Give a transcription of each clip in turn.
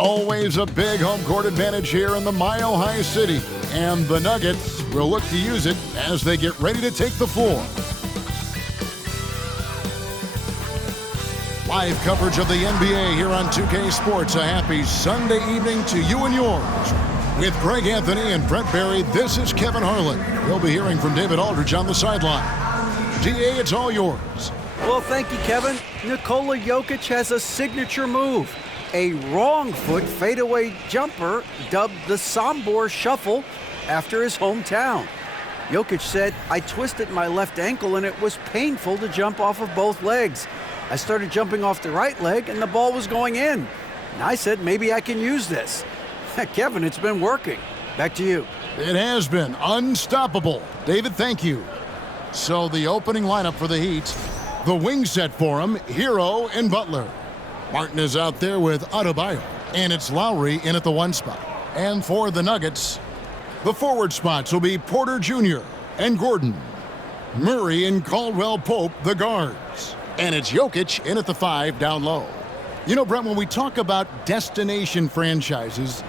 Always a big home court advantage here in the Mile High City, and the Nuggets will look to use it as they get ready to take the floor. Live coverage of the NBA here on 2K Sports. A happy Sunday evening to you and yours. With Greg Anthony and Brent Barry, this is Kevin Harlan. We'll be hearing from David Aldridge on the sideline. DA, it's all yours. Well, thank you, Kevin. Nikola Jokic has a signature move. A wrong foot fadeaway jumper dubbed the Sombor Shuffle after his hometown. Jokic said, "I twisted my left ankle and it was painful to jump off of both legs. I started jumping off the right leg and the ball was going in. And I said, maybe I can use this." Kevin, it's been working. Back to you. It has been unstoppable. David, thank you. So the opening lineup for the Heat, the wing set for him, Hero and Butler. Martin is out there with Adebayo, and it's Lowry in at the 1 spot. And for the Nuggets, the forward spots will be Porter Jr. and Gordon. Murray and Caldwell Pope, the guards. And it's Jokic in at the 5 down low. You know, Brent, when we talk about destination franchises,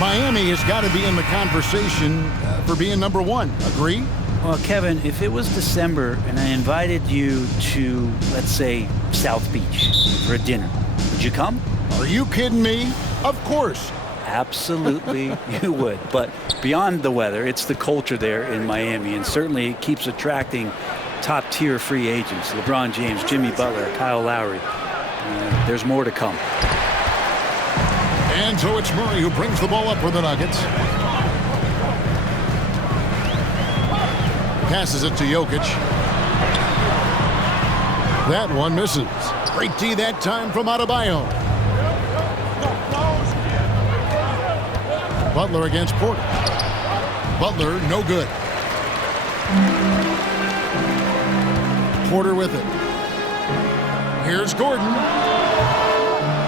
Miami has got to be in the conversation for being number 1. Agree? Well, Kevin, if it was December and I invited you to, let's say, South Beach for a dinner, would you come? Are you kidding me? Of course. Absolutely, you would. But beyond the weather, it's the culture there in Miami, and certainly it keeps attracting top-tier free agents. LeBron James, Jimmy Butler, Kyle Lowry. There's more to come. And so it's Murray who brings the ball up for the Nuggets. Passes it to Jokic. That one misses. Great D that time from Adebayo. Butler against Porter. Butler, no good. Porter with it. Here's Gordon.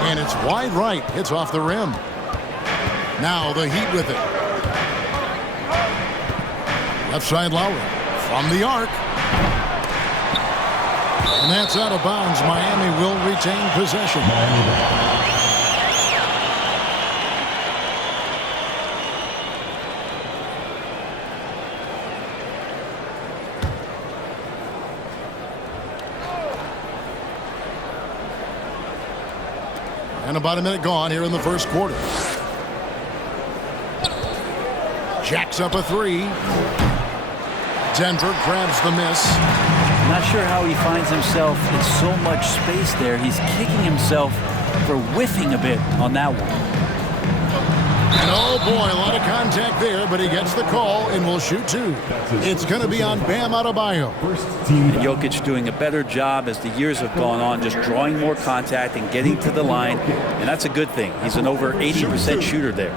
And it's wide right. Hits off the rim. Now the Heat with it. Left side Lowry. From the arc. And that's out of bounds. Miami will retain possession. And about a minute gone here in the first quarter. Jacks up a 3. Denver grabs the miss. Not sure how he finds himself in so much space there. He's kicking himself for whiffing a bit on that one. And oh boy, a lot of contact there, but he gets the call and will shoot 2. It's going to be on Bam Adebayo. And Jokic doing a better job as the years have gone on, just drawing more contact and getting to the line, and that's a good thing. He's an over 80% shooter there.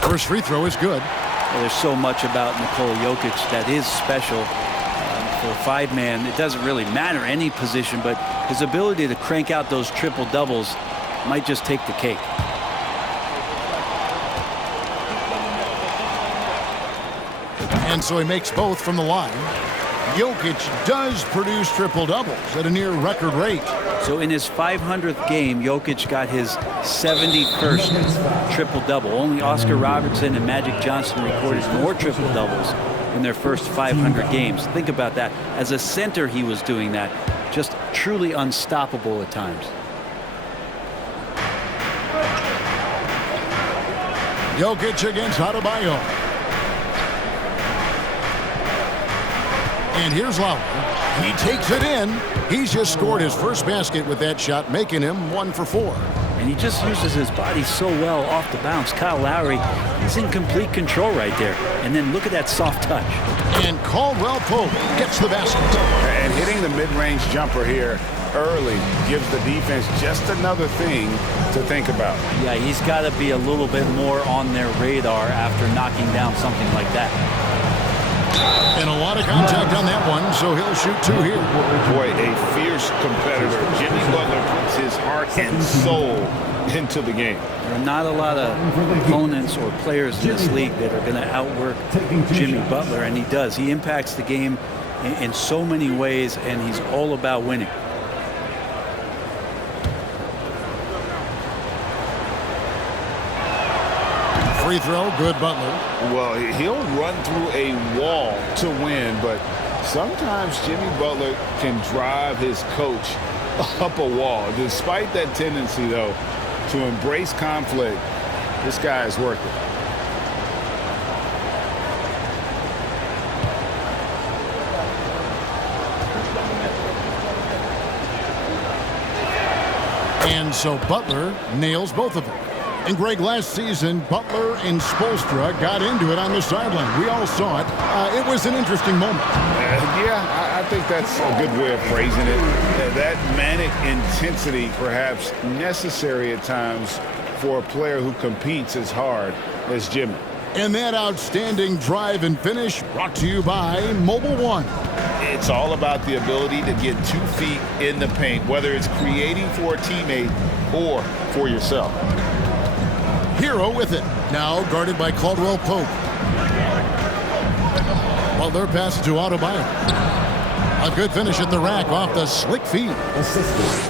First free throw is good. Well, there's so much about Nikola Jokic that is special. For a 5-man, it doesn't really matter any position, but his ability to crank out those triple doubles might just take the cake. And so he makes both from the line. Jokic does produce triple doubles at a near record rate. So in his 500th game, Jokic got his 71st triple-double. Only Oscar Robertson and Magic Johnson recorded more triple-doubles in their first 500 games. Think about that. As a center, he was doing that. Just truly unstoppable at times. Jokic against Adebayo. And here's Lowry. He takes it in. He's just scored his first basket with that shot, making him 1 for 4. And he just uses his body so well off the bounce. Kyle Lowry, he's in complete control right there. And then look at that soft touch. And Caldwell Pope gets the basket. And hitting the mid-range jumper here early gives the defense just another thing to think about. Yeah, he's got to be a little bit more on their radar after knocking down something like that. And a lot of contact on that one, so he'll shoot 2 here. Boy, a fierce competitor. Jimmy Butler puts his heart and soul into the game. There are not a lot of opponents or players in this league that are going to outwork Jimmy Butler, and he does. He impacts the game in so many ways, and he's all about winning. Free throw, good Butler. Well, he'll run through a wall to win, but sometimes Jimmy Butler can drive his coach up a wall. Despite that tendency, though, to embrace conflict, this guy is worth it. And so Butler nails both of them. And Greg, last season, Butler and Spoelstra got into it on the sideline. We all saw it. It was an interesting moment. Yeah, I think that's a good way of phrasing it. That manic intensity perhaps necessary at times for a player who competes as hard as Jimmy. And that outstanding drive and finish brought to you by Mobile One. It's all about the ability to get 2 feet in the paint, whether it's creating for a teammate or for yourself. Hero with it. Now guarded by Caldwell Pope. Butler passes to Adebayo. A good finish at the rack off the slick feed.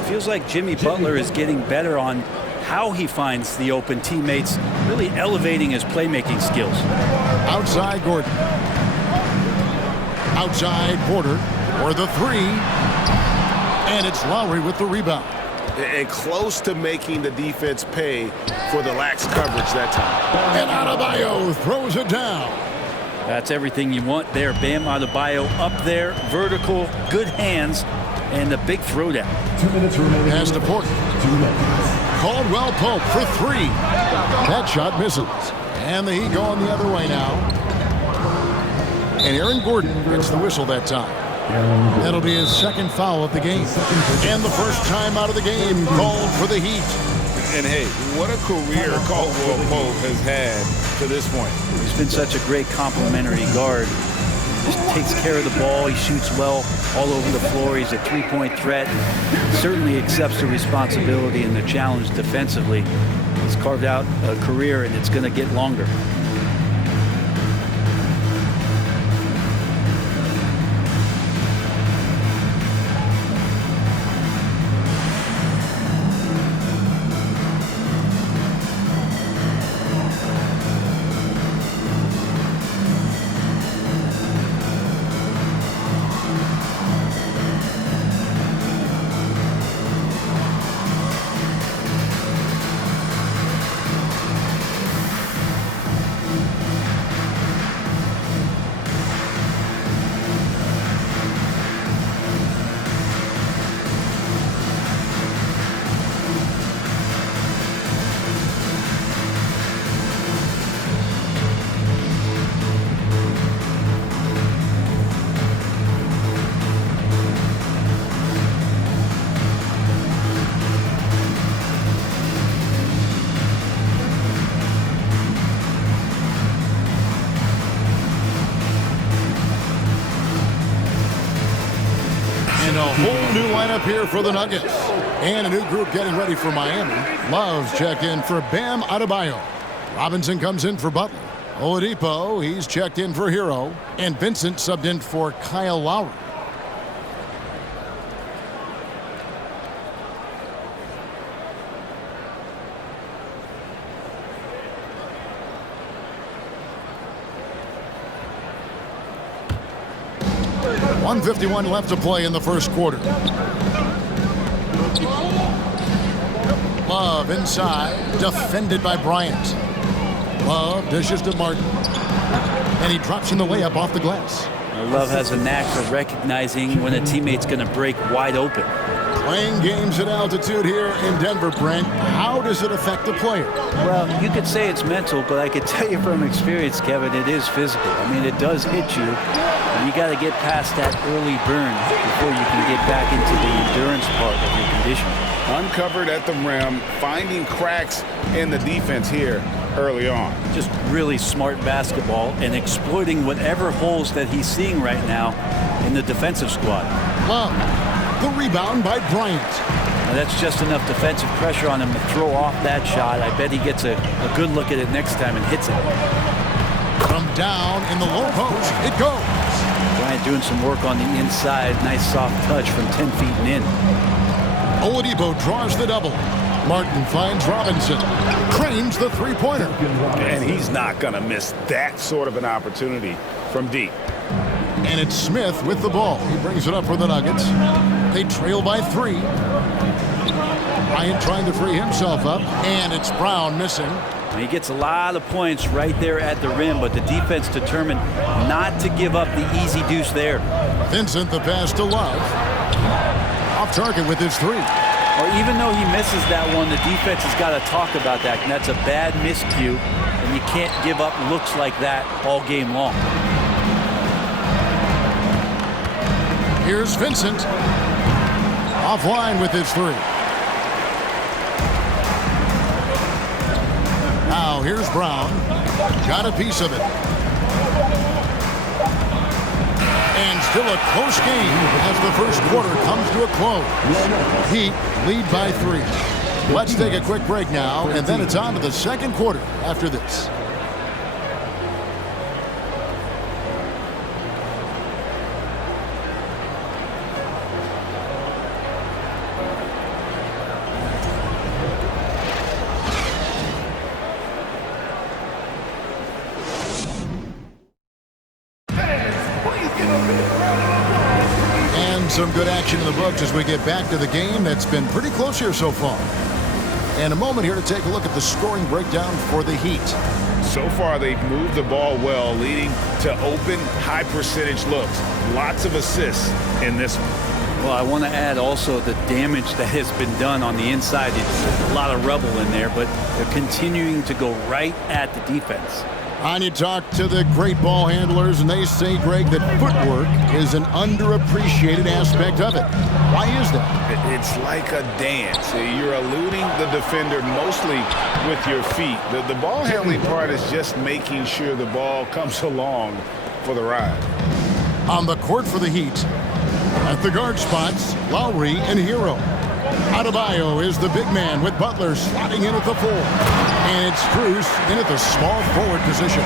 Feels like Jimmy Butler is getting better on how he finds the open teammates, really elevating his playmaking skills. Outside Gordon. Outside Porter for the 3. And it's Lowry with the rebound. And close to making the defense pay for the lax coverage that time. And Adebayo throws it down. That's everything you want there. Bam Adebayo up there, vertical, good hands, and a big throwdown. 2 minutes remaining. Pass to Porter. 2 minutes. Caldwell Pope for 3. That shot misses. And the Heat going the other way now. And Aaron Gordon gets the whistle that time. That'll be his 2nd foul of the game. And the first time out of the game called for the Heat. And hey, what a career Caldwell Pope has had to this point. He's been such a great complementary guard. Just takes care of the ball. He shoots well all over the floor. He's a 3-point threat. Certainly accepts the responsibility and the challenge defensively. He's carved out a career, and it's going to get longer. And a whole new lineup here for the Nuggets. And a new group getting ready for Miami. Love's checked in for Bam Adebayo. Robinson comes in for Butler. Oladipo, he's checked in for Hero. And Vincent subbed in for Kyle Lowry. .151 left to play in the first quarter. Love inside, defended by Bryant. Love dishes to Martin. And he drops in the layup off the glass. Love has a knack for recognizing when a teammate's going to break wide open. Playing games at altitude here in Denver, Brent, how does it affect the player? Well, you could say it's mental, but I could tell you from experience, Kevin, it is physical. I mean, it does hit you. And you got to get past that early burn before you can get back into the endurance part of your conditioning. Uncovered at the rim, finding cracks in the defense here. early on. Just really smart basketball and exploiting whatever holes that he's seeing right now in the defensive squad. Love. The rebound by Bryant. Now that's just enough defensive pressure on him to throw off that shot. I bet he gets a good look at it next time and hits it. From down in the low post, it goes. Bryant doing some work on the inside. Nice soft touch from 10 feet and in. Oladipo draws the double. Martin finds Robinson. Cranes the three-pointer. And he's not going to miss that sort of an opportunity from deep. And it's Smith with the ball. He brings it up for the Nuggets. They trail by 3. Bryant trying to free himself up. And it's Brown missing. He gets a lot of points right there at the rim, but the defense determined not to give up the easy deuce there. Vincent the pass to Love. Off target with his 3. Or even though he misses that one, the defense has got to talk about that. And that's a bad miscue, and you can't give up looks like that all game long. Here's Vincent. Offline with his 3. Now here's Brown. Got a piece of it. And still a close game as the first quarter comes to a close. Heat lead by 3. Let's take a quick break now, and then it's on to the second quarter after this. Some good action in the books as we get back to the game that's been pretty close here so far. And a moment here to take a look at the scoring breakdown for the Heat. So far, they've moved the ball well, leading to open, high-percentage looks. Lots of assists in this one. Well, I want to add also the damage that has been done on the inside. It's a lot of rubble in there, but they're continuing to go right at the defense. And you talk to the great ball handlers, and they say, Greg, that footwork is an underappreciated aspect of it. Why is that? It's like a dance. You're eluding the defender mostly with your feet. The ball handling part is just making sure the ball comes along for the ride. On the court for the Heat, at the guard spots, Lowry and Hero. Adebayo is the big man with Butler slotting in at the 4. And it's Cruz in at the small forward position.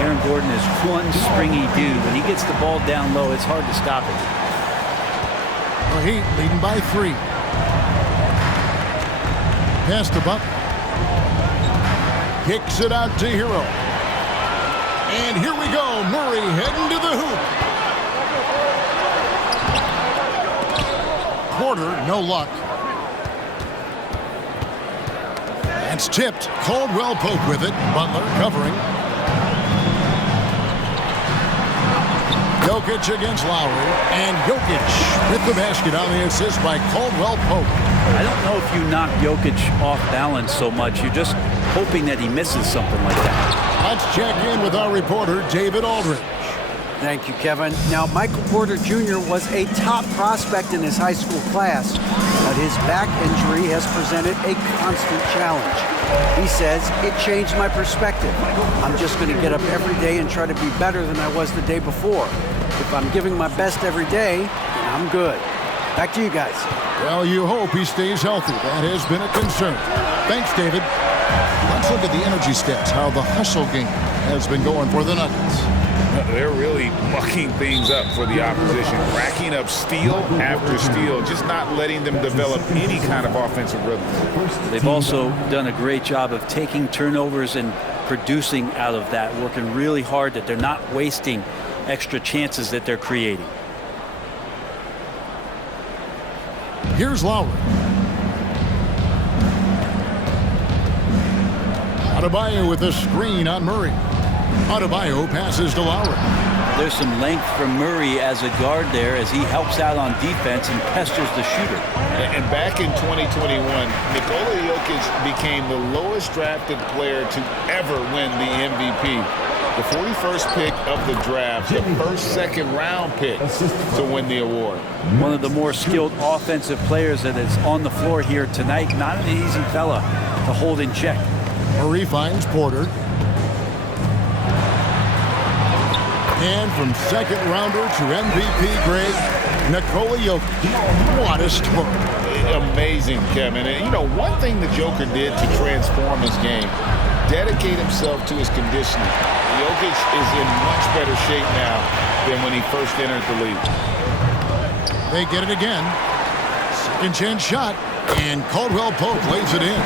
Aaron Gordon is one springy dude. When he gets the ball down low, it's hard to stop it. The Heat leading by 3. Pass to Butler. Kicks it out to Hero. And here we go. Murray heading to the hoop. Porter, no luck. It's tipped. Caldwell Pope with it. Butler covering. Jokic against Lowry. And Jokic with the basket on the assist by Caldwell Pope. I don't know if you knock Jokic off balance so much. You're just hoping that he misses something like that. Let's check in with our reporter, David Aldridge. Thank you, Kevin. Now, Michael Porter Jr. was a top prospect in his high school class, but his back injury has presented a constant challenge. He says, it changed my perspective. I'm just going to get up every day and try to be better than I was the day before. If I'm giving my best every day, then I'm good. Back to you guys. Well, you hope he stays healthy. That has been a concern. Thanks, David. Let's look at the energy stats, how the hustle game has been going for the Nuggets. They're really mucking things up for the opposition, racking up steal after steal, just not letting them develop any kind of offensive rhythm. They've also done a great job of taking turnovers and producing out of that, working really hard that they're not wasting extra chances that they're creating. Here's Lowry. Adebayo with a screen on Murray. Adebayo passes to Lowry. There's some length from Murray as a guard there as he helps out on defense and pesters the shooter. And back in 2021, Nikola Jokic became the lowest drafted player to ever win the MVP. The 41st pick of the draft, the first second-round pick to win the award. One of the more skilled offensive players that is on the floor here tonight. Not an easy fella to hold in check. Murray finds Porter. And from second rounder to MVP grade, Nikola Jokic. What a story. Amazing, Kevin. And, you know, one thing the Joker did to transform his game, dedicate himself to his conditioning. Jokic is in much better shape now than when he first entered the league. They get it again. Second chance shot. And Caldwell Pope lays it in.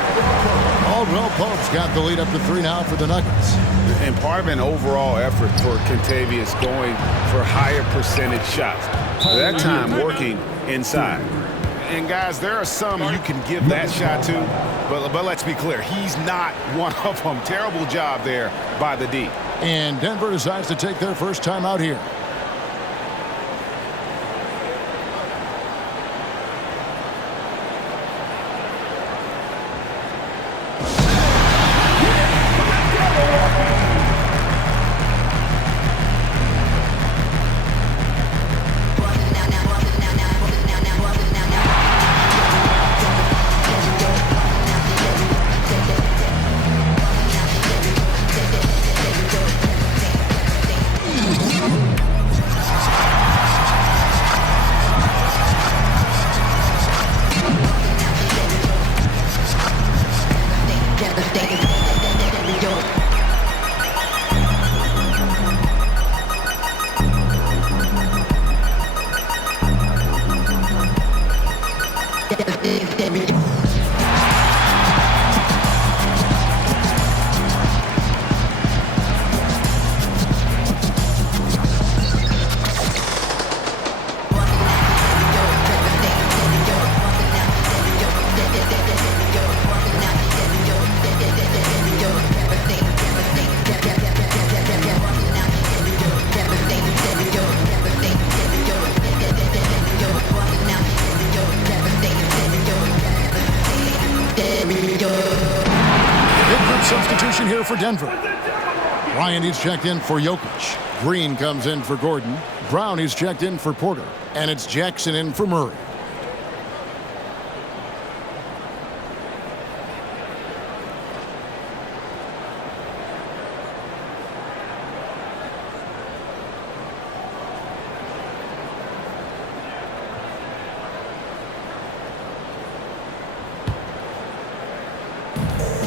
Caldwell Pope's got the lead up to 3 now for the Nuggets. And part of an overall effort for Kentavious going for higher percentage shots. That time working inside. And guys, there are some you can give that shot to, but let's be clear, he's not one of them. Terrible job there by the D. And Denver decides to take their first time out here. Substitution here for Denver. Bryant is checked in for Jokic. Green comes in for Gordon. Brown is checked in for Porter. And it's Jackson in for Murray.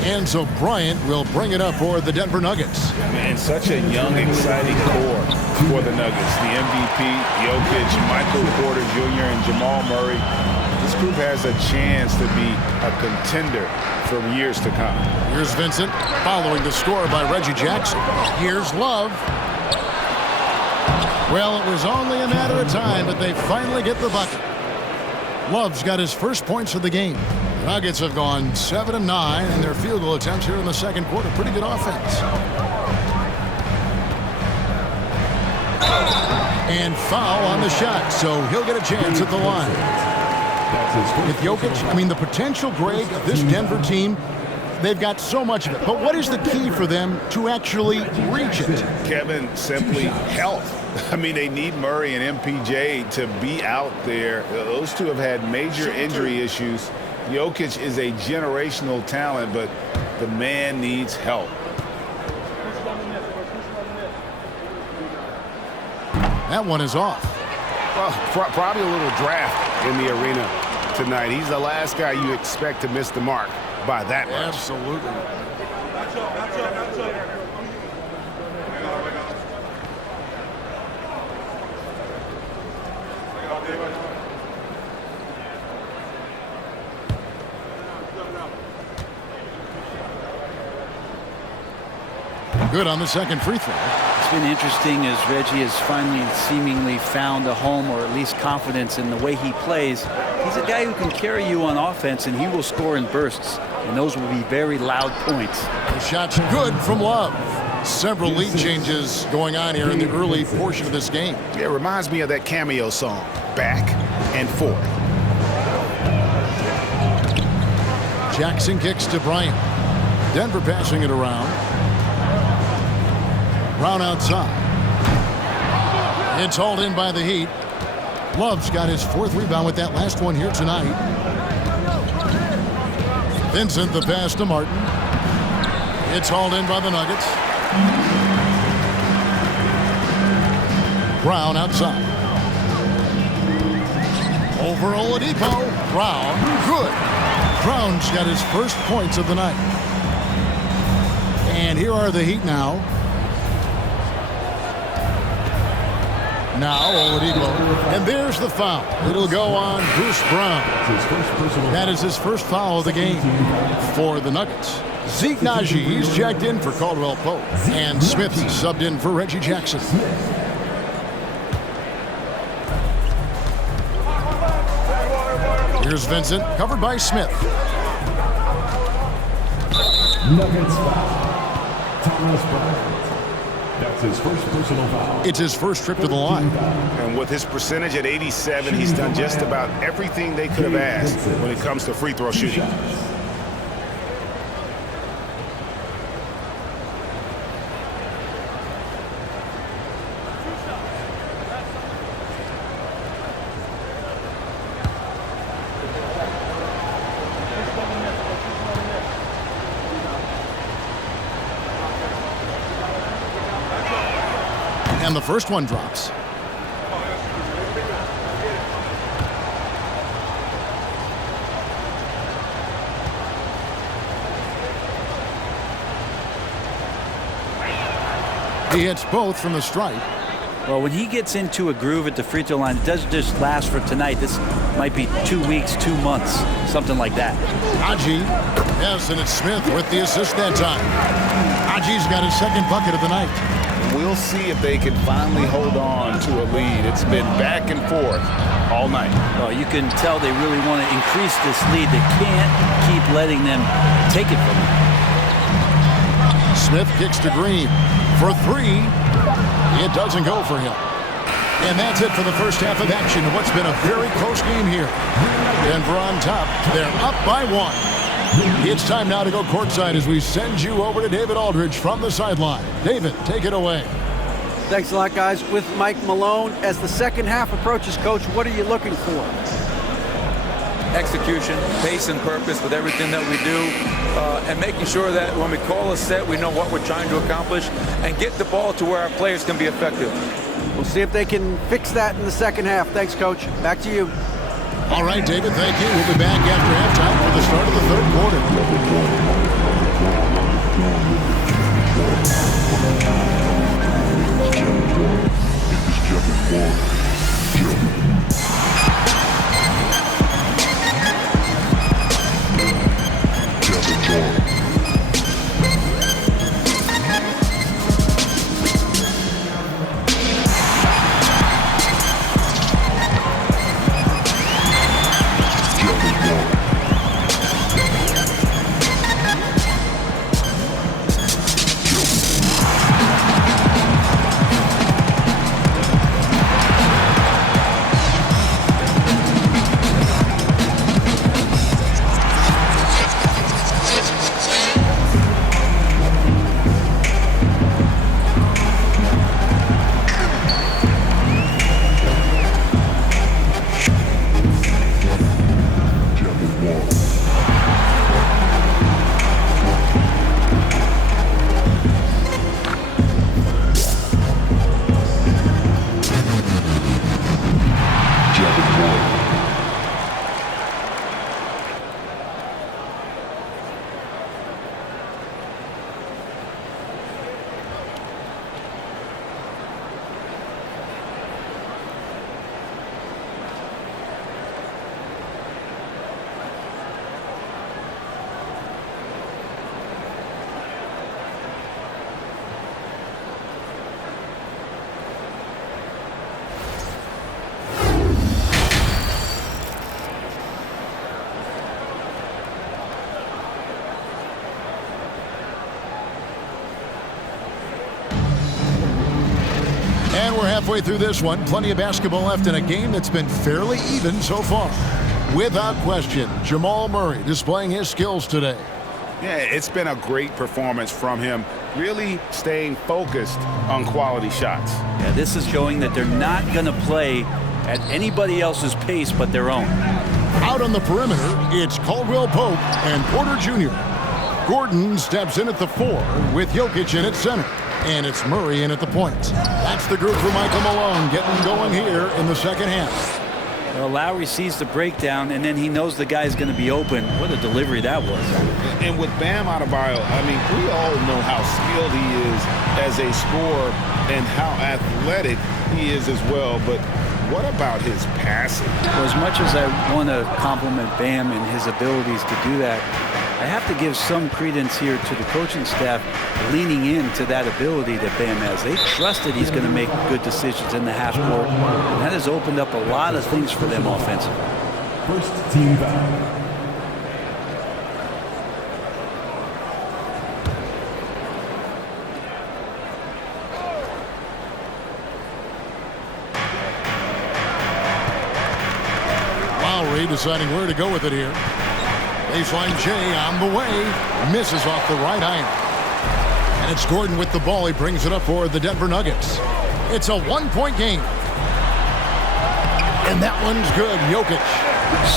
And so Bryant will bring it up for the Denver Nuggets. Man, such a young, exciting core for the Nuggets. The MVP, Jokic, Michael Porter Jr., and Jamal Murray. This group has a chance to be a contender for years to come. Here's Vincent following the score by Reggie Jackson. Here's Love. Well, it was only a matter of time, but they finally get the bucket. Love's got his first points of the game. The Nuggets have gone 7-9 in their field goal attempts here in the second quarter. Pretty good offense. And foul on the shot, so he'll get a chance at the line. With Jokic, I mean, the potential grade of this Denver team, they've got so much of it. But what is the key for them to actually reach it? Kevin, simply health. I mean, they need Murray and MPJ to be out there. Those two have had major injury issues. Jokic is a generational talent, but the man needs help. That one is off. Well, probably a little draft in the arena tonight. He's the last guy you expect to miss the mark by that much. Absolutely. Good on the second free throw. It's been interesting as Reggie has finally seemingly found a home, or at least confidence in the way he plays. He's a guy who can carry you on offense, and he will score in bursts, and those will be very loud points. The shot's good from Love. Several lead changes going on here in the early portion of this game. It reminds me of that cameo song, Back and Forth. Jackson kicks to Bryant. Denver passing it around. Brown outside. It's hauled in by the Heat. Love's got his fourth rebound with that last one here tonight. Vincent the pass to Martin. It's hauled in by the Nuggets. Brown outside. Over Oladipo. Brown, good. Brown's got his first points of the night. And here are the Heat now. Now Oladipo. And there's the foul. It'll go on Bruce Brown. That is his first foul of the game for the Nuggets. Zeke Naji, he's checked in for Caldwell Pope. And Smith subbed in for Reggie Jackson. Here's Vincent, covered by Smith. Nuggets foul. Thomas Bryant. That's his first personal foul. It's his first trip to the line. And with his percentage at 87, he's done just about everything they could have asked when it comes to free throw shooting. And the first one drops. He hits both from the stripe. Well, when he gets into a groove at the free throw line, it doesn't just last for tonight. This might be 2 weeks, 2 months, something like that. Naji, yes, and it's Smith with the assist that time. Naji's got his second bucket of the night. We'll see if they can finally hold on to a lead. It's been back and forth all night. Well, you can tell they really want to increase this lead. They can't keep letting them take it from them. Smith kicks to Green for three. It doesn't go for him. And that's it for the first half of action of what's been a very close game here. Denver on top. They're up by 1. It's time now to go courtside as we send you over to David Aldridge from the sideline. David, take it away. Thanks a lot, guys. With Mike Malone, as the second half approaches, Coach, what are you looking for? Execution, pace and purpose with everything that we do, and making sure that when we call a set, we know what we're trying to accomplish and get the ball to where our players can be effective. We'll see if they can fix that in the second half. Thanks, Coach. Back to you. All right, David, thank you. We'll be back after halftime for the start of the third quarter. And we're halfway through this one. Plenty of basketball left in a game that's been fairly even so far. Without question, Jamal Murray displaying his skills today. Yeah, it's been a great performance from him, really staying focused on quality shots. Yeah, this is showing that they're not going to play at anybody else's pace but their own. Out on the perimeter, it's Caldwell Pope and Porter Jr. Gordon steps in at the 4 with Jokic in at center. And it's Murray in at the point. That's the group for Michael Malone getting going here in the second half. Well, Lowry sees the breakdown, and then he knows the guy's going to be open. What a delivery that was. And with Bam Adebayo, I mean, we all know how skilled he is as a scorer and how athletic he is as well. But what about his passing? Well, as much as I want to compliment Bam and his abilities to do that, I have to give some credence here to the coaching staff leaning into that ability that Bam has. They trust that he's going to make good decisions in the half court, and that has opened up a lot of things for them offensively. First team foul. Lowry deciding where to go with it here. Baseline J on the way. Misses off the right iron. And it's Gordon with the ball. He brings it up for the Denver Nuggets. It's a one-point game. And that one's good. Jokic.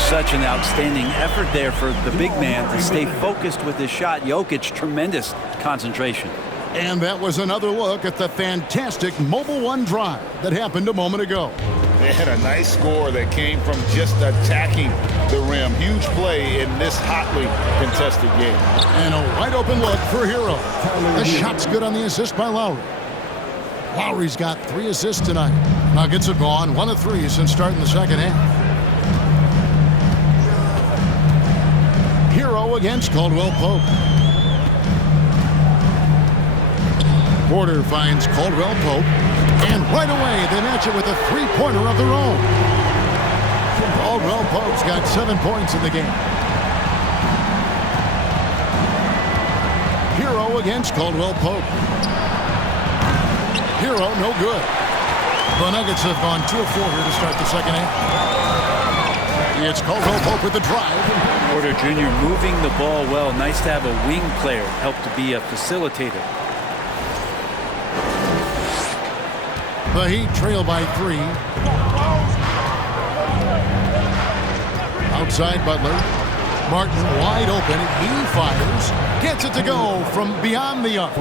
Such an outstanding effort there for the big man to stay focused with his shot. Jokic, tremendous concentration. And that was another look at the fantastic Mobile One drive that happened a moment ago. They had a nice score that came from just attacking the rim. Huge play in this hotly contested game. And a wide open look for Hero. The shot's good on the assist by Lowry. Lowry's got 3 assists tonight. Nuggets have gone 1 of 3 since starting the second half. Hero against Caldwell Pope. Porter finds Caldwell Pope. And right away, they match it with a 3-pointer of their own. Caldwell Pope's got 7 points in the game. Hero against Caldwell Pope. Hero, no good. The Nuggets have gone 2 of 4 here to start the second half. It's Caldwell Pope with the drive. Porter Jr. moving the ball well. Nice to have a wing player help to be a facilitator. The Heat trail by 3. Outside Butler. Martin wide open. He fires. Gets it to go from beyond the arc.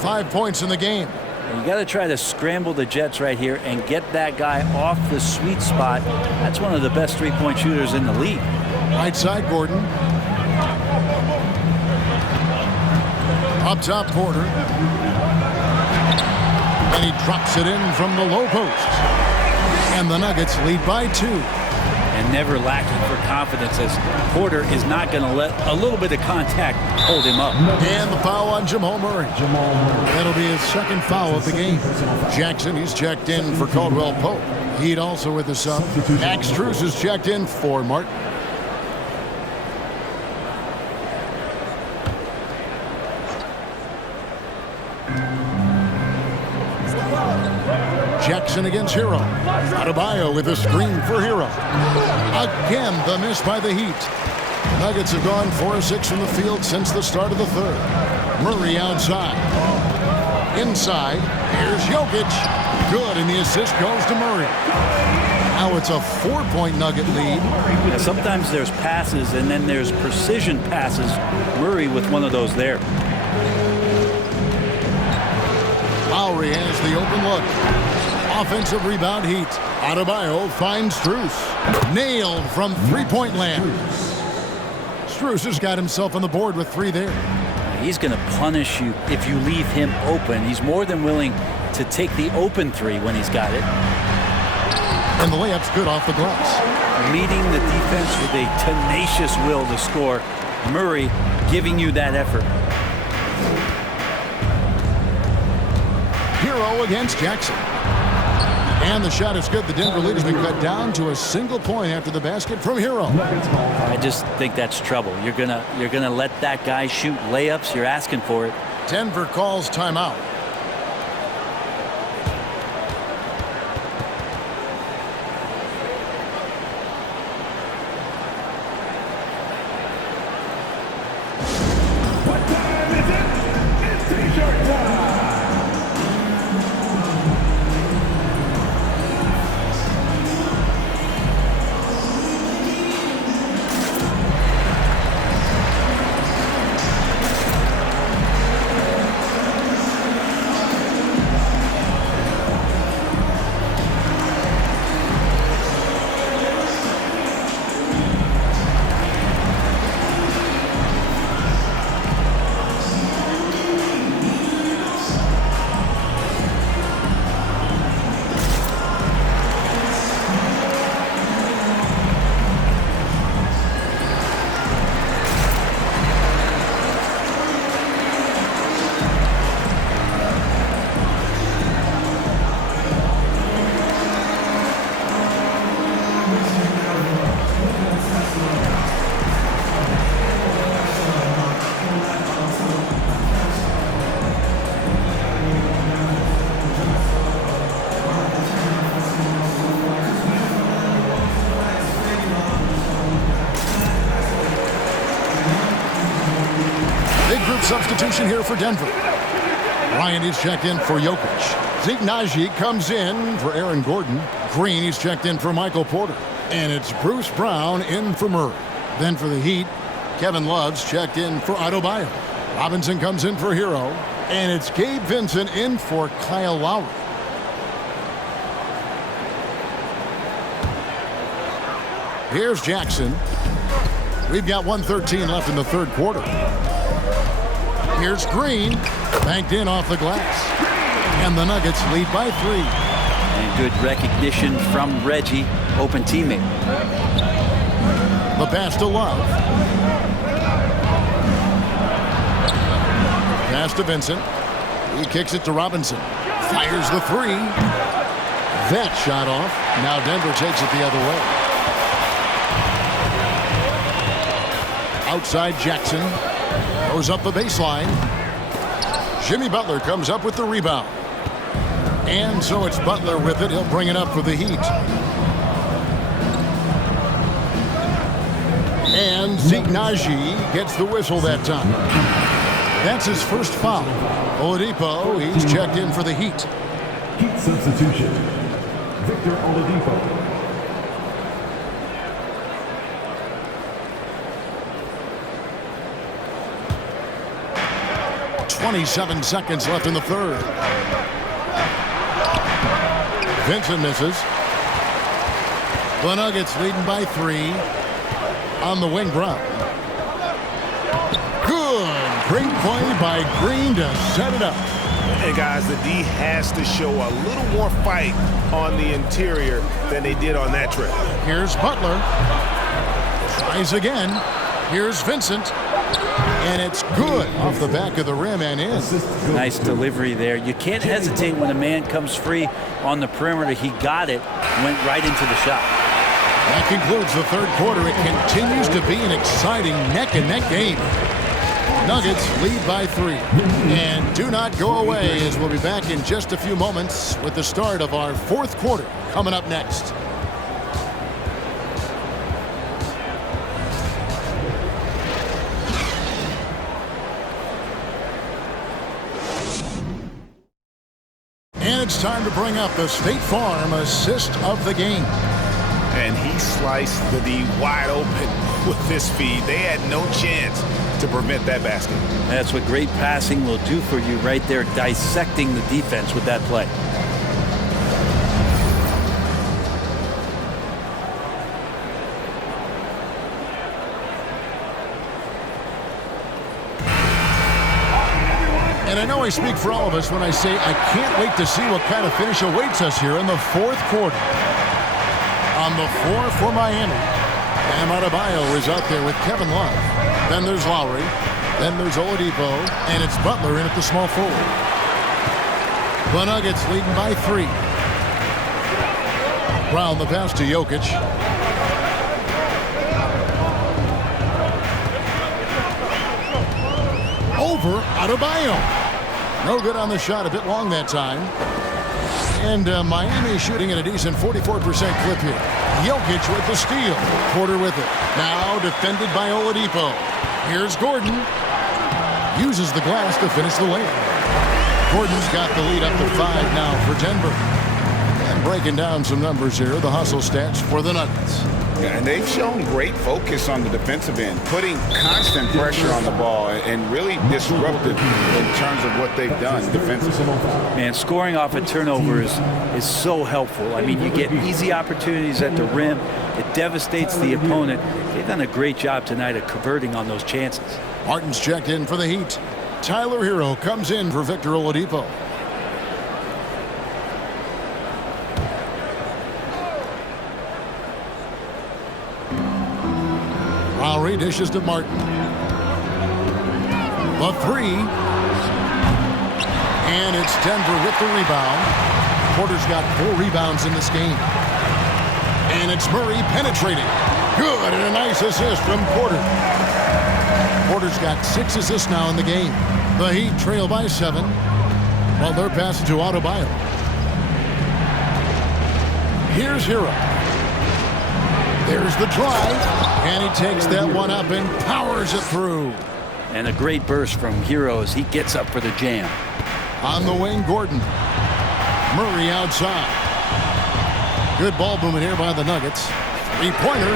5 points in the game. You got to try to scramble the Jets right here and get that guy off the sweet spot. That's one of the best three-point shooters in the league. Right side Gordon. Up top Porter. And he drops it in from the low post. And the Nuggets lead by 2. And never lacking for confidence, as Porter is not going to let a little bit of contact hold him up. And the foul on Jamal Murray. That'll be his second foul of the game. Jackson, he's checked in for Caldwell Pope. Heat also with the sub. Max Strus is checked in for Martin. Jackson against Hero. Adebayo with a screen for Hero. Again, the miss by the Heat. Nuggets have gone 4 of 6 from the field since the start of the third. Murray outside. Inside, here's Jokic. Good, and the assist goes to Murray. Now it's a 4-point Nugget lead. Now, sometimes there's passes, and then there's precision passes. Murray with one of those there. Lowry has the open look. Offensive rebound Heat. Adebayo finds Strus. Nailed from 3-point land. Strus has got himself on the board with 3 there. He's going to punish you if you leave him open. He's more than willing to take the open 3 when he's got it. And the layup's good off the glass. Leading the defense with a tenacious will to score. Murray giving you that effort. Hero against Jackson. And the shot is good. The Denver lead has been cut down to a single point after the basket from Hero. I just think that's trouble. You're gonna let that guy shoot layups. You're asking for it. Denver calls timeout. What time is it? It's t-shirt time. substitution here for Denver. Ryan is checked in for Jokic. Zeke Naji comes in for Aaron Gordon. Green is checked in for Michael Porter. And it's Bruce Brown in for Murray. Then for the Heat, Kevin Love's checked in for Adebayo. Robinson comes in for Hero. And it's Gabe Vincent in for Kyle Lowry. Here's Jackson. We've got 1:13 left in the third quarter. Here's Green. Banked in off the glass. And the Nuggets lead by 3. And good recognition from Reggie, open teammate. The pass to Love. Pass to Vincent. He kicks it to Robinson. Fires the 3. That shot off. Now Denver takes it the other way. Outside Jackson. Goes up the baseline. Jimmy Butler comes up with the rebound. And so it's Butler with it. He'll bring it up for the Heat. And Zeke Naji gets the whistle that time. That's his first foul. Oladipo, he's checked in for the Heat. Heat substitution. Victor Oladipo. 27 seconds left in the third. Vincent misses. The Nuggets leading by 3 on the wing. Brown. Good. Great play by Green to set it up. Hey, guys, the D has to show a little more fight on the interior than they did on that trip. Here's Butler. Tries again. Here's Vincent. And it's good off the back of the rim and in. Nice delivery there. You can't hesitate when a man comes free on the perimeter. He got it, went right into the shot. That concludes the third quarter. It continues to be an exciting neck-and-neck game. Nuggets lead by 3. And do not go away, as we'll be back in just a few moments with the start of our fourth quarter coming up next. And it's time to bring up the State Farm assist of the game. And he sliced the D wide open with this feed. They had no chance to prevent that basket. That's what great passing will do for you right there, dissecting the defense with that play. And I know I speak for all of us when I say I can't wait to see what kind of finish awaits us here in the fourth quarter. On the floor for Miami, Bam Adebayo is out there with Kevin Love. Then there's Lowry. Then there's Oladipo. And it's Butler in at the small forward. The Nuggets leading by 3. Brown the pass to Jokic. Over Adebayo. No good on the shot, a bit long that time. And Miami shooting at a decent 44% clip here. Jokic with the steal. Porter with it. Now defended by Oladipo. Here's Gordon. Uses the glass to finish the layup. Gordon's got the lead up to 5 now for Denver. And breaking down some numbers here, the hustle stats for the Nuggets. Yeah, and they've shown great focus on the defensive end, putting constant pressure on the ball and really disruptive in terms of what they've done defensively. Man, scoring off of turnovers is so helpful. I mean, you get easy opportunities at the rim. It devastates the opponent. They've done a great job tonight of converting on those chances. Martin's checked in for the Heat. Tyler Hero comes in for Victor Oladipo. Lowry dishes to Martin. The 3. And it's Denver with the rebound. Porter's got 4 rebounds in this game. And it's Murray penetrating. Good, and a nice assist from Porter. Porter's got 6 assists now in the game. The Heat trail by 7. Well, they're passing to Adebayo. Here's Hero. There's the drive, and he takes that one up and powers it through. And a great burst from Hero as he gets up for the jam. On the wing, Gordon. Murray outside. Good ball movement here by the Nuggets. Three-pointer.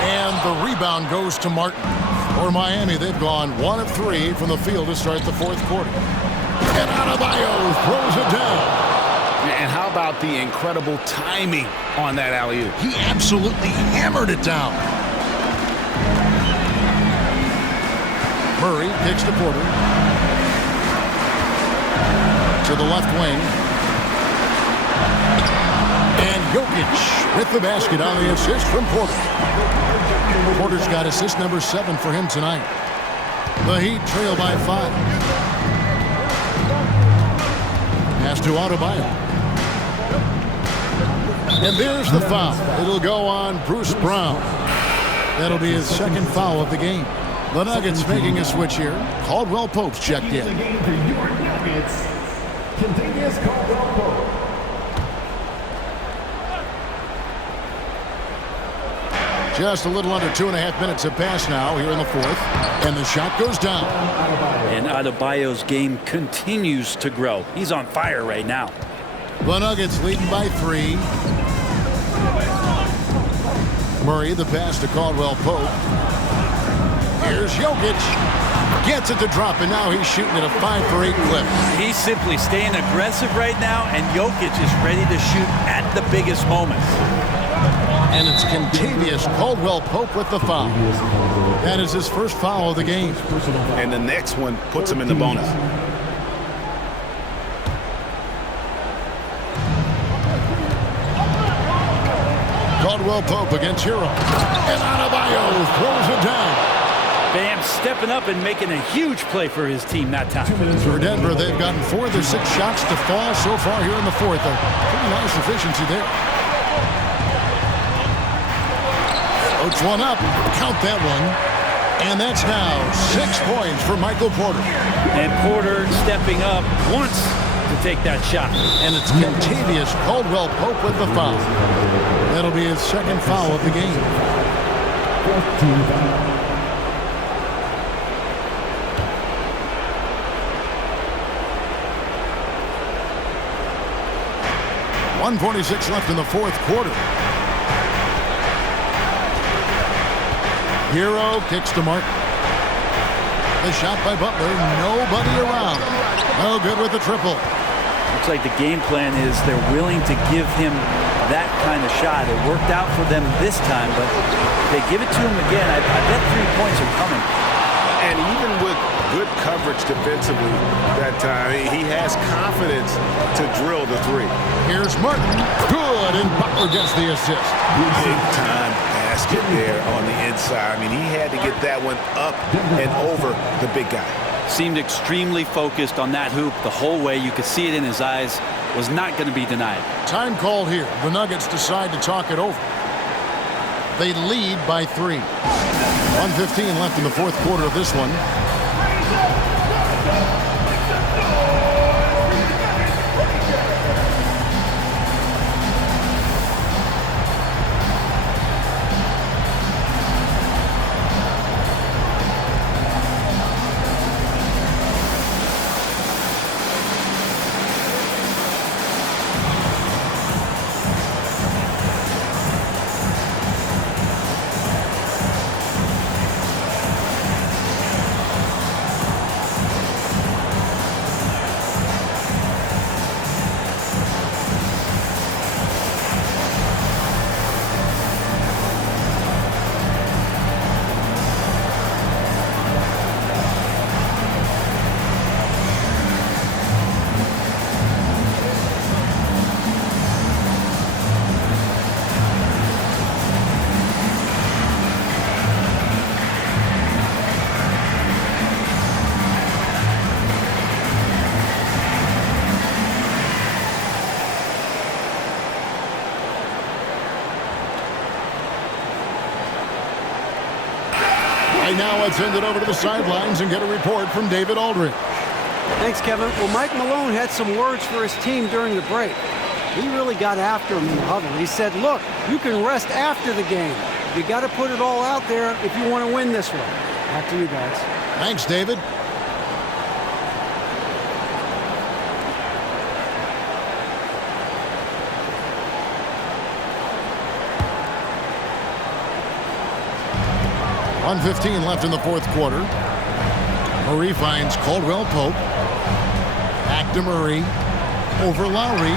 And the rebound goes to Martin. For Miami, they've gone 1 of 3 from the field to start the fourth quarter. And Adebayo throws it down. And how about the incredible timing on that alley-oop? He absolutely hammered it down. Murray kicks to Porter. To the left wing. And Jokic with the basket on the assist from Porter. Porter's got assist number 7 for him tonight. The Heat trail by 5. Pass to Adebayo. And there's the foul. It'll go on Bruce Brown. That'll be his second foul of the game. The Nuggets making a switch here. Caldwell Pope's checked in. Just a little under 2.5 minutes have passed now here in the fourth. And the shot goes down. And Adebayo's game continues to grow. He's on fire right now. The Nuggets leading by 3. Murray, the pass to Caldwell Pope. Here's Jokic. Gets it to drop, and now he's shooting at a 5 for 8 clip. He's simply staying aggressive right now, and Jokic is ready to shoot at the biggest moments. And it's Contavious Caldwell Pope with the foul. That is his first foul of the game. And the next one puts him in the bonus. Caldwell Pope against Hero. And Adebayo throws it down. Bam stepping up and making a huge play for his team that time. For Denver, they've gotten 4 of their 6 shots to fall so far here in the fourth. A pretty nice efficiency there. Floats one up. Count that one. And that's now 6 points for Michael Porter. And Porter stepping up once to take that shot. And it's Contavious Caldwell Pope with the foul. That'll be his second foul of the game. 1:46 left in the fourth quarter. Hero kicks to Martin. The shot by Butler. Nobody around. No good with the triple. Looks like the game plan is they're willing to give him that kind of shot. It worked out for them this time, but if they give it to him again, I bet 3 points are coming. And even with good coverage defensively that time, he has confidence to drill the 3. Here's Martin. Good, and Butler gets the assist. Big time basket there on the inside. I mean, he had to get that one up and over the big guy. Seemed extremely focused on that hoop the whole way. You could see it in his eyes. Was not going to be denied. Time called here. The Nuggets decide to talk it over. They lead by 3. 1:15 left in the fourth quarter of this one. Right now, let's send it over to the sidelines and get a report from David Aldridge. Thanks, Kevin. Well, Mike Malone had some words for his team during the break. He really got after him in the huddle. He said, look, you can rest after the game. You got to put it all out there if you want to win this one. Back to you guys. Thanks, David. .1:15 left in the fourth quarter. Murray finds Caldwell Pope. Back to Murray. Over Lowry.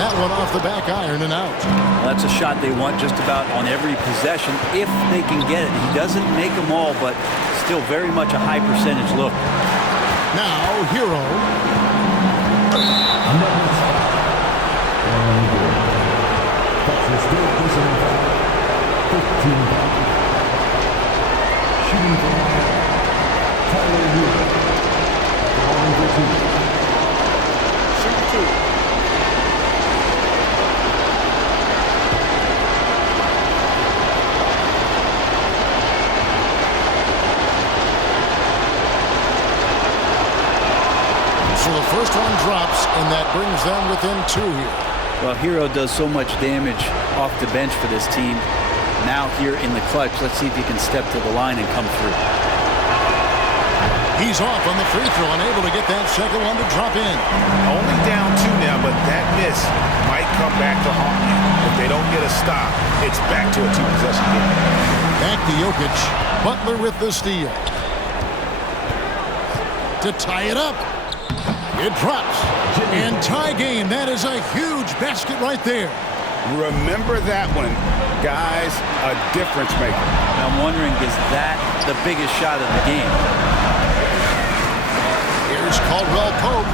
That one off the back iron and out. Well, that's a shot they want just about on every possession if they can get it. He doesn't make them all, but still very much a high percentage look. Now, Hero. That's his third personal foul. 15 foul. Shooting for Tyler Hero. Line for 2. Shoot 2. So the first one drops, and that brings them within 2 here. Well, Hero does so much damage off the bench for this team. Now here in the clutch, let's see if he can step to the line and come through. He's off on the free throw, unable to get that second one to drop in. Only down 2 now, but that miss might come back to haunt you. If they don't get a stop, it's back to a 2-possession game. Back to Jokic. Butler with the steal. To tie it up. It drops. And tie game. That is a huge basket right there. Remember that one, guys, a difference maker. I'm wondering, is that the biggest shot of the game? Here's Caldwell Pope.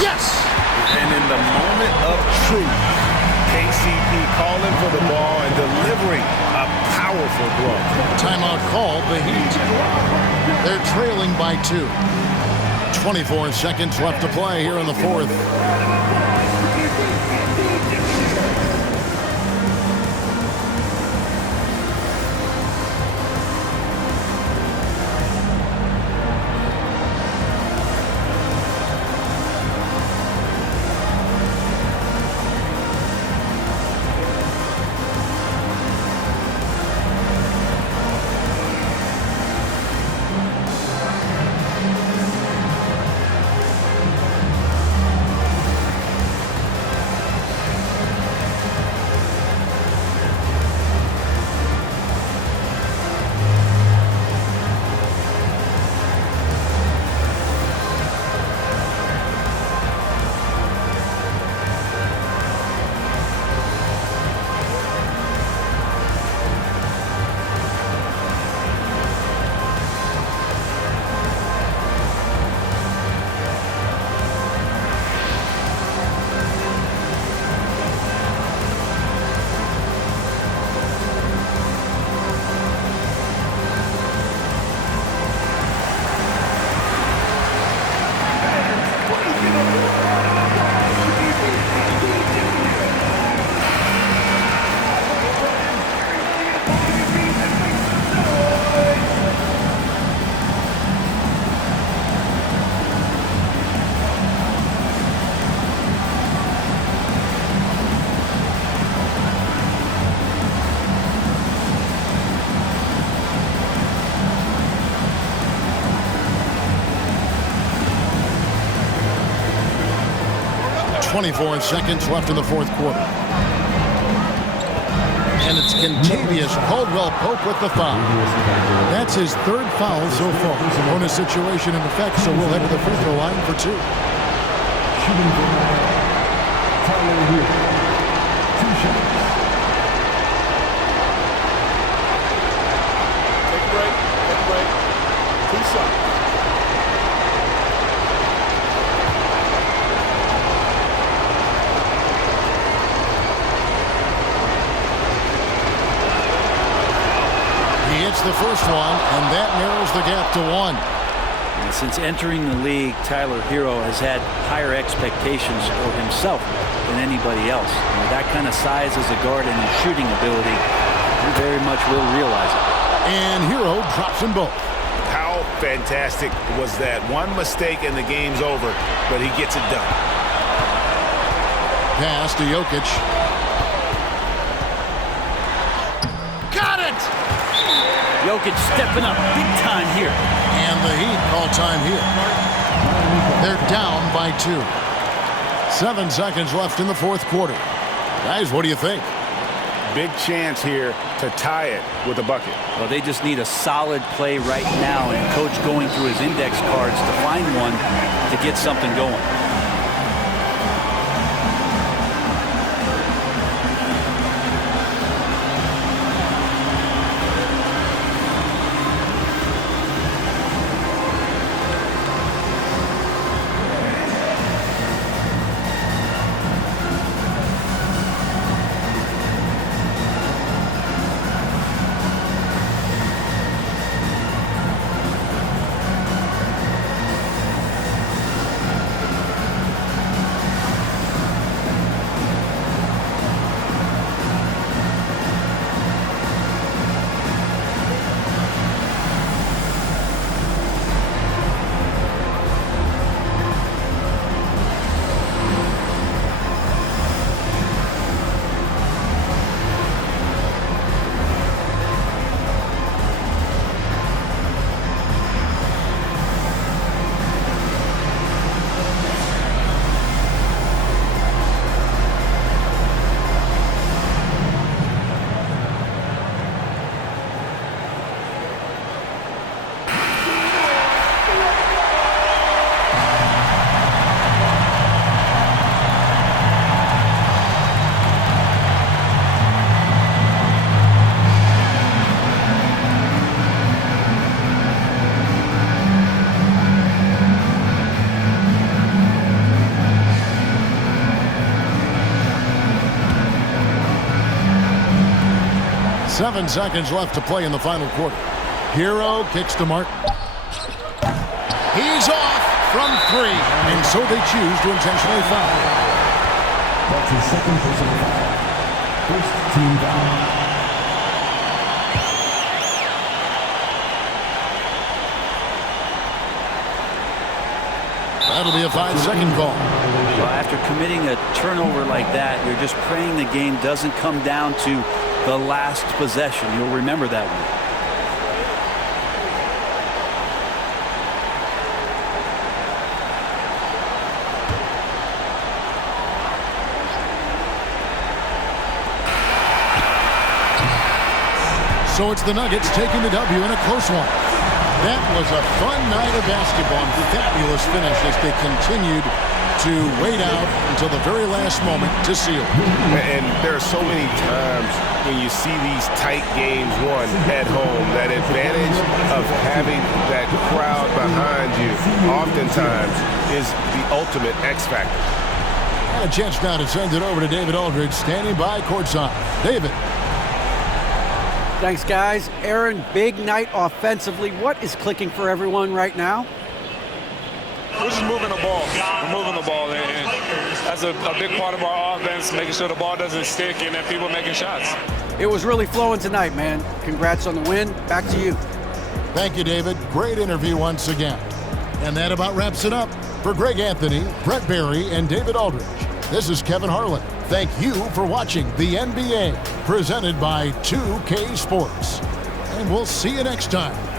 Yes! And in the moment of truth, KCP calling for the ball and delivering a powerful blow. Timeout called, the Heat. They're trailing by 2. 24 seconds left to play here in the fourth. .24 seconds left in the fourth quarter. And it's Contavious Caldwell Pope with the foul. That's his third foul so far. Bonus situation in effect, so we'll head to the free throw line for 2. Shooting for Tyler Hero. 2 shots. Take a break. 2 shots. He hits the first one, and that narrows the gap to 1. And since entering the league, Tyler Hero has had higher expectations for himself than anybody else. And with that kind of size as a guard and his shooting ability, he very much will realize it. And Hero drops them both. How fantastic was that? One mistake and the game's over, but he gets it done. Pass to Jokic. Got it! Jokic stepping up big time here. And the Heat call time here. They're down by 2. 7 seconds left in the fourth quarter. Guys, what do you think? Big chance here to tie it with a bucket. Well, they just need a solid play right now, and Coach going through his index cards to find one to get something going. Seven seconds left to play in the final quarter. Hero kicks to Martin. He's off from 3, and so they choose to intentionally foul. That's his second personal foul. First team foul. That'll be a 5-second call. Well, after committing a turnover like that, you're just praying the game doesn't come down to the last possession. You'll remember that one. So it's the Nuggets taking the W in a close one. That was a fun night of basketball. Fabulous finish as they continued to wait out until the very last moment to seal. And there are so many times when you see these tight games won at home, that advantage of having that crowd behind you oftentimes is the ultimate X factor. And a chance now to send it over to David Aldridge, standing by courtside. David. Thanks, guys. Aaron, big night offensively. What is clicking for everyone right now? We're just moving the ball. We're moving the ball, and that's a big part of our offense, making sure the ball doesn't stick and that people making shots. It was really flowing tonight, man. Congrats on the win. Back to you. Thank you, David. Great interview once again. And that about wraps it up. For Greg Anthony, Brett Barry, and David Aldridge, this is Kevin Harlan. Thank you for watching the NBA, presented by 2K Sports. And we'll see you next time.